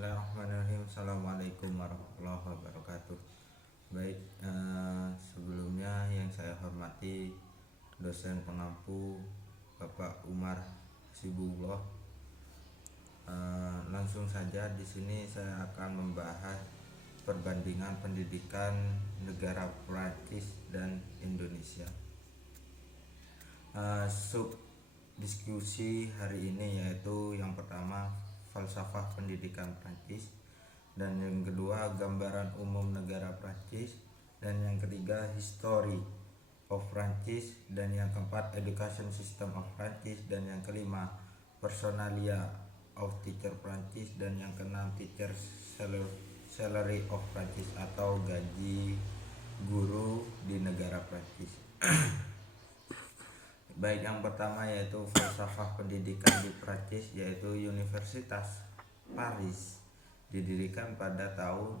Bismillahirrahmanirrahim. Assalamualaikum warahmatullahi wabarakatuh. Baik, sebelumnya yang saya hormati dosen pengampu Bapak Umar Sibullah. Langsung saja di sini saya akan membahas perbandingan pendidikan negara Prancis dan Indonesia. Sub diskusi hari ini yaitu yang pertama falsafah pendidikan Prancis, dan yang kedua gambaran umum negara Prancis, dan yang ketiga history of Prancis, dan yang keempat education system of Prancis, dan yang kelima personalia of teacher Prancis, dan yang keenam teacher salary of Prancis atau gaji guru di negara Prancis. Baik, yang pertama yaitu falsafah pendidikan di Prancis, yaitu Universitas Paris didirikan pada tahun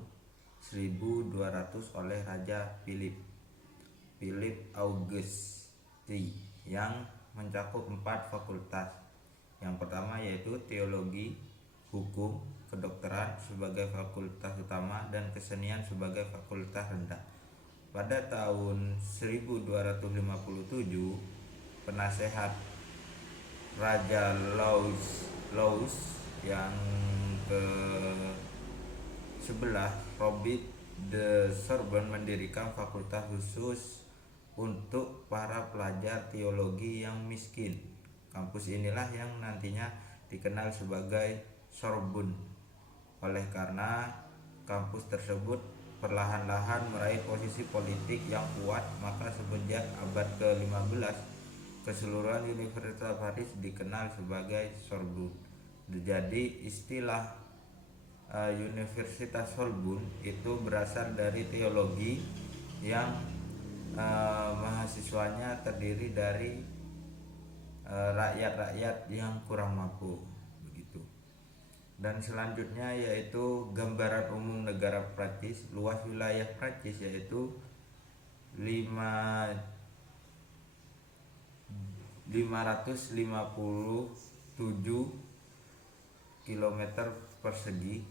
1200 oleh Raja Philip Auguste yang mencakup 4 fakultas. Yang pertama yaitu teologi, hukum, kedokteran sebagai fakultas utama, dan kesenian sebagai fakultas rendah. Pada tahun 1257 penasehat Raja Louis yang ke-11 Robert de Sorbonne mendirikan fakultas khusus untuk para pelajar teologi yang miskin. Kampus inilah yang nantinya dikenal sebagai Sorbonne. Oleh karena kampus tersebut perlahan-lahan meraih posisi politik yang kuat, maka semenjak abad ke-15 keseluruhan Universitas Paris dikenal sebagai Sorbonne. Jadi istilah Universitas Sorbonne itu berasal dari teologi yang mahasiswanya terdiri dari rakyat-rakyat yang kurang mampu begitu. Dan selanjutnya yaitu gambaran umum negara Prancis. Luas wilayah Prancis yaitu 557 km persegi.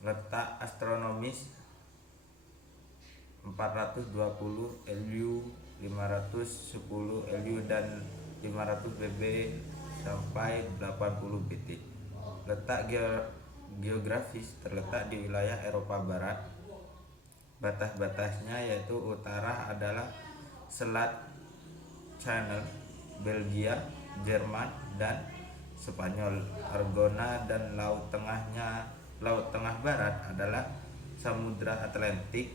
Letak astronomis 420 LU, 510 LU, dan 500 BB sampai 80 BT. Letak geografis terletak di wilayah Eropa Barat. Batas-batasnya yaitu utara adalah Selat Channel, Belgia, Jerman, dan Spanyol, Argona, dan laut tengah barat adalah Samudra Atlantik,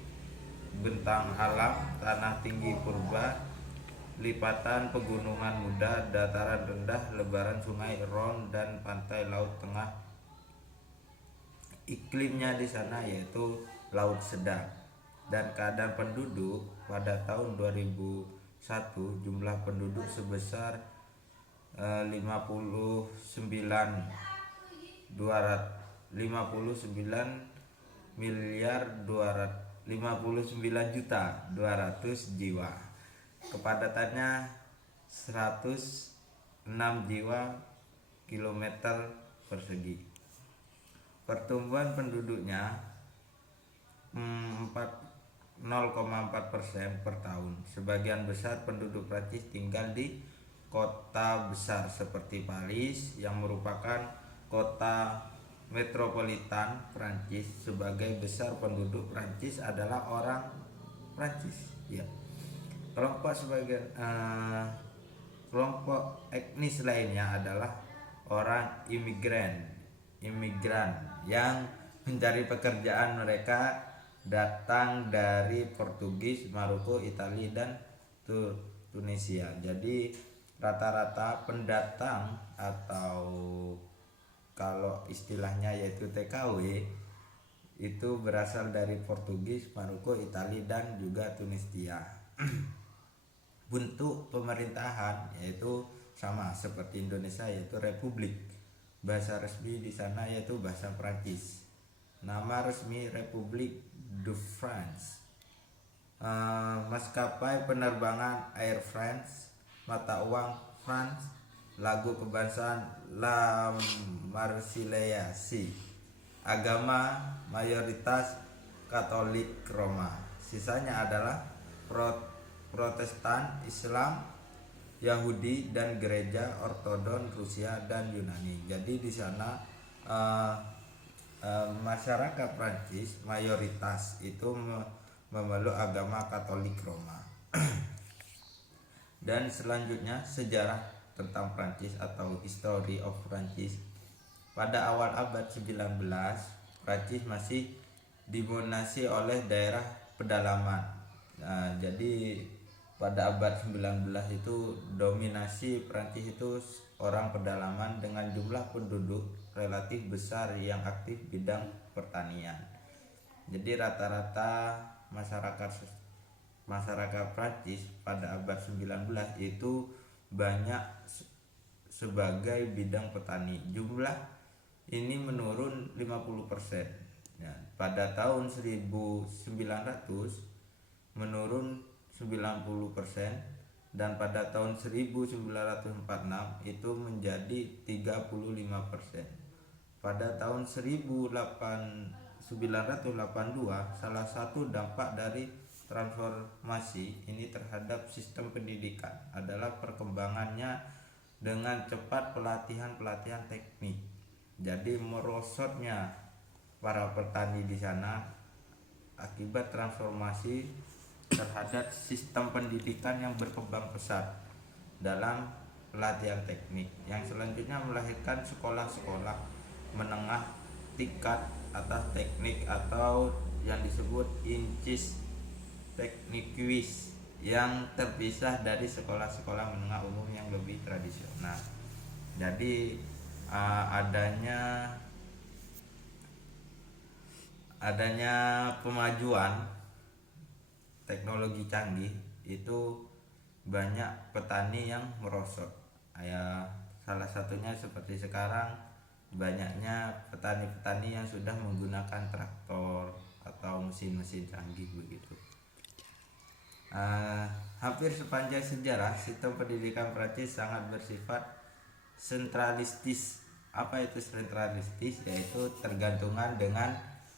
bentang alam, tanah tinggi purba, lipatan pegunungan muda, dataran rendah, lebaran sungai Rhone, dan pantai laut tengah. Iklimnya di sana yaitu laut sedang. Dan keadaan penduduk pada tahun 2001 jumlah penduduk sebesar 59 jiwa. Kepadatannya 106 jiwa kilometer persegi. Pertumbuhan penduduknya 0,4% per tahun. Sebagian besar penduduk Prancis tinggal di kota besar seperti Paris yang merupakan kota metropolitan Prancis. Sebagai besar penduduk Prancis adalah orang Prancis. Ya. Kelompok etnis lainnya adalah orang imigran yang mencari pekerjaan. Mereka datang dari Portugis, Maroko, Italia, dan Tunisia. Jadi rata-rata pendatang atau kalau istilahnya yaitu TKW itu berasal dari Portugis, Maroko, Italia, dan juga Tunisia. Bentuk pemerintahan yaitu sama seperti Indonesia yaitu republik. Bahasa resmi di sana yaitu bahasa Prancis. Nama resmi Republik de France. Maskapai penerbangan Air France, mata uang France, lagu kebangsaan La Marseillaise. agama mayoritas Katolik Roma. Sisanya adalah Protestan, Islam, Yahudi, dan gereja Ortodoks Rusia dan Yunani. Jadi di sana eh, masyarakat Prancis mayoritas itu memeluk agama Katolik Roma. Dan selanjutnya sejarah tentang Prancis atau History of Prancis. Pada awal abad 19, Prancis masih didominasi oleh daerah pedalaman. Jadi pada abad 19 itu dominasi Prancis itu orang pedalaman dengan jumlah penduduk relatif besar yang aktif bidang pertanian. Jadi rata-rata masyarakat Prancis pada abad 19 itu banyak sebagai bidang petani. Jumlah ini menurun 50%. Ya, pada tahun 1900 menurun 90% dan pada tahun 1946 itu menjadi 35%. Pada tahun 1982 salah satu dampak dari transformasi ini terhadap sistem pendidikan adalah perkembangannya dengan cepat pelatihan teknik. Jadi merosotnya para petani di sana akibat transformasi terhadap sistem pendidikan yang berkembang pesat dalam pelatihan teknik, yang selanjutnya melahirkan sekolah-sekolah menengah tingkat atas teknik atau yang disebut Incis Technicuis yang terpisah dari sekolah-sekolah menengah umum yang lebih tradisional. Jadi adanya pemajuan teknologi canggih itu banyak petani yang merosot. Ya, salah satunya seperti sekarang banyaknya petani-petani yang sudah menggunakan traktor atau mesin-mesin canggih begitu. Hampir sepanjang sejarah sistem pendidikan Prancis sangat bersifat sentralistis. Apa itu sentralistis? Yaitu tergantungan dengan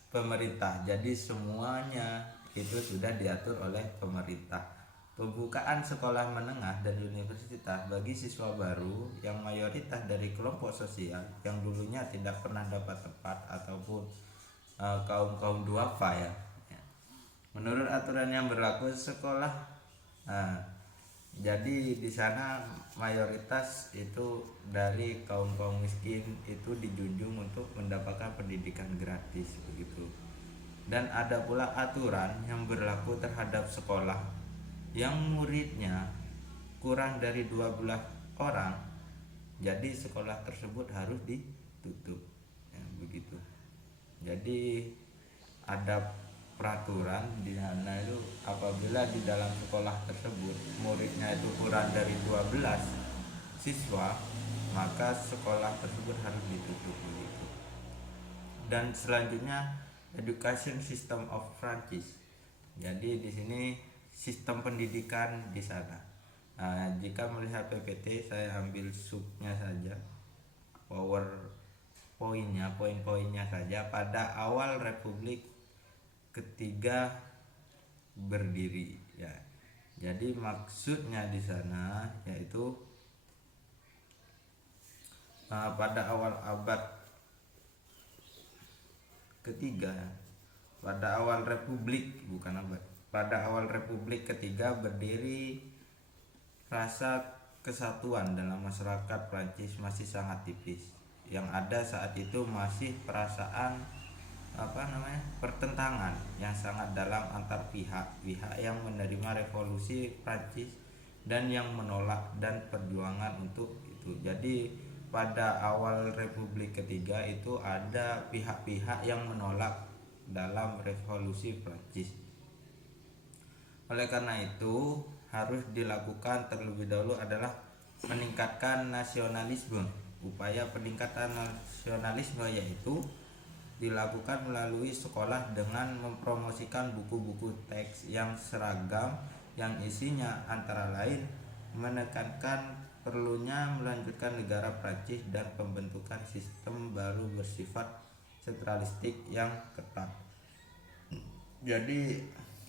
pemerintah. Jadi semuanya itu sudah diatur oleh pemerintah. Pembukaan sekolah menengah dan universitas bagi siswa baru yang mayoritas dari kelompok sosial yang dulunya tidak pernah dapat tempat ataupun kaum duafa ya. Menurut aturan yang berlaku sekolah, jadi di sana mayoritas itu dari kaum miskin itu dijunjung untuk mendapatkan pendidikan gratis begitu. Dan ada pula aturan yang berlaku terhadap sekolah yang muridnya kurang dari 12 orang, jadi sekolah tersebut harus ditutup ya, begitu. Jadi ada peraturan di sana itu apabila di dalam sekolah tersebut muridnya itu kurang dari 12 siswa, maka sekolah tersebut harus ditutup begitu. Dan selanjutnya education system of Prancis. Jadi di sini sistem pendidikan di sana. Jika melihat PPT saya ambil subnya saja, poin-poinnya saja. Pada awal Republik Ketiga berdiri ya. Jadi maksudnya di sana yaitu pada awal abad ketiga, pada awal Republik Ketiga berdiri, rasa kesatuan dalam masyarakat Prancis masih sangat tipis. Yang ada saat itu masih perasaan pertentangan yang sangat dalam antar pihak yang menerima revolusi Prancis dan yang menolak, dan perjuangan untuk itu. Jadi pada awal Republik Ketiga itu ada pihak-pihak yang menolak dalam revolusi Prancis. Oleh karena itu harus dilakukan terlebih dahulu adalah meningkatkan nasionalisme. Upaya peningkatan nasionalisme yaitu dilakukan melalui sekolah dengan mempromosikan buku-buku teks yang seragam yang isinya antara lain menekankan perlunya melanjutkan negara Prancis dan pembentukan sistem baru bersifat sentralistik yang ketat. Jadi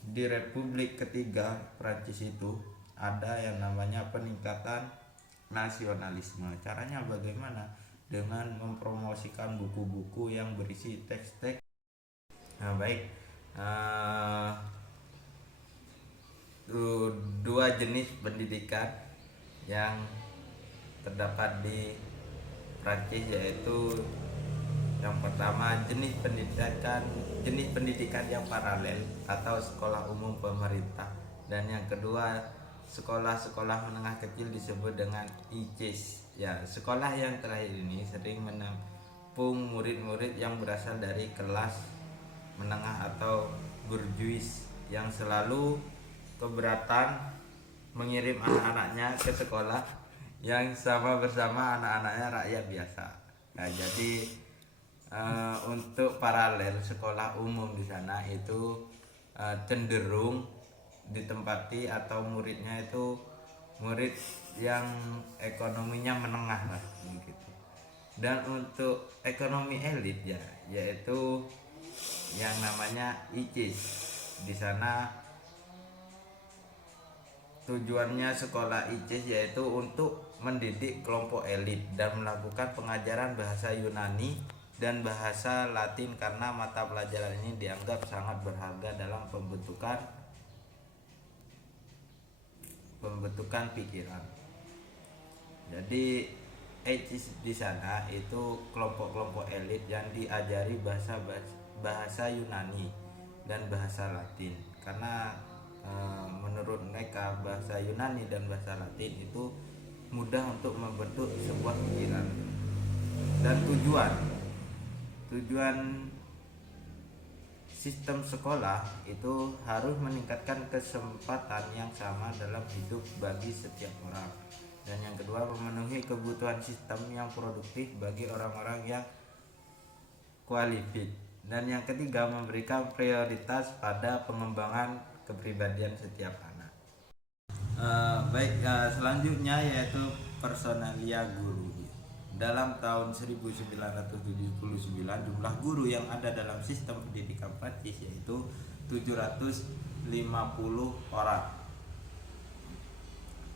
di Republik Ketiga Prancis itu ada yang namanya peningkatan nasionalisme. Caranya bagaimana? Dengan mempromosikan buku-buku yang berisi teks-teks. Nah, baik. Eh, Dua jenis pendidikan yang terdapat di Prancis, yaitu yang pertama jenis pendidikan yang paralel atau sekolah umum pemerintah, dan yang kedua sekolah-sekolah menengah kecil disebut dengan ICES. Ya, sekolah yang terakhir ini sering menampung murid-murid yang berasal dari kelas menengah atau bourgeois yang selalu keberatan mengirim anak-anaknya ke sekolah yang sama bersama anak-anaknya rakyat biasa. Nah, jadi untuk paralel sekolah umum di sana itu cenderung ditempati atau muridnya itu murid yang ekonominya menengah lah gitu. Dan untuk ekonomi elit ya, yaitu yang namanya ICIS. Di sana tujuannya sekolah ICIS yaitu untuk mendidik kelompok elit dan melakukan pengajaran bahasa Yunani dan bahasa Latin karena mata pelajaran ini dianggap sangat berharga dalam pembentukan pikiran. Jadi ICIS di sana itu kelompok-kelompok elit yang diajari bahasa Yunani dan bahasa Latin karena menurut mereka bahasa Yunani dan bahasa Latin itu mudah untuk membentuk sebuah pikiran. Dan tujuan sistem sekolah itu harus meningkatkan kesempatan yang sama dalam hidup bagi setiap orang. Dan yang kedua, memenuhi kebutuhan sistem yang produktif bagi orang-orang yang kualifikasi. Dan yang ketiga, memberikan prioritas pada pengembangan kepribadian setiap anak. Selanjutnya yaitu personalia guru. Dalam tahun 1979 jumlah guru yang ada dalam sistem pendidikan Prancis yaitu 750 orang.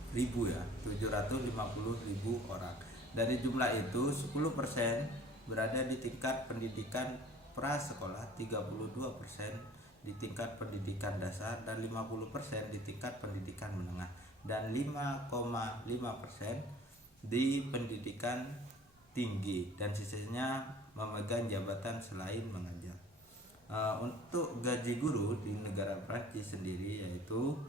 750.000 orang. Dari jumlah itu 10% berada di tingkat pendidikan prasekolah, 32% di tingkat pendidikan dasar, dan 50% di tingkat pendidikan menengah, dan 5,5% di pendidikan tinggi, dan sisanya memegang jabatan selain mengajar. Untuk gaji guru di negara Prancis sendiri yaitu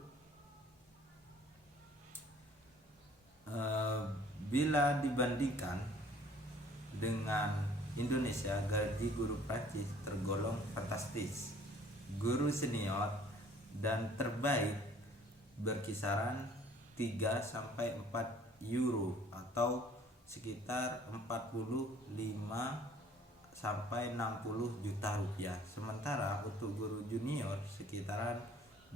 bila dibandingkan dengan Indonesia, gaji guru Prancis tergolong fantastis. Guru senior dan terbaik berkisaran 3 sampai 4 euro atau sekitar 45 sampai 60 juta rupiah. Sementara untuk guru junior sekitaran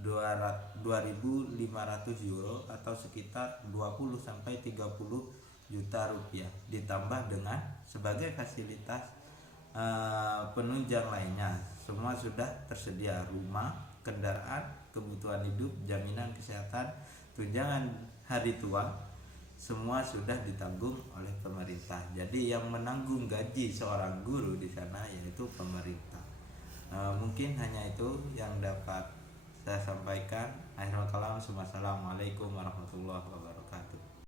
2.500 euro atau sekitar 20 sampai 30 juta rupiah, ditambah dengan sebagai fasilitas penunjang lainnya. Semua sudah tersedia: rumah, kendaraan, kebutuhan hidup, jaminan kesehatan, tunjangan hari tua, semua sudah ditanggung oleh pemerintah. Jadi yang menanggung gaji seorang guru di sana yaitu pemerintah. Mungkin hanya itu yang dapat saya sampaikan. Akhirul kalam, wassalamualaikum warahmatullahi wabarakatuh.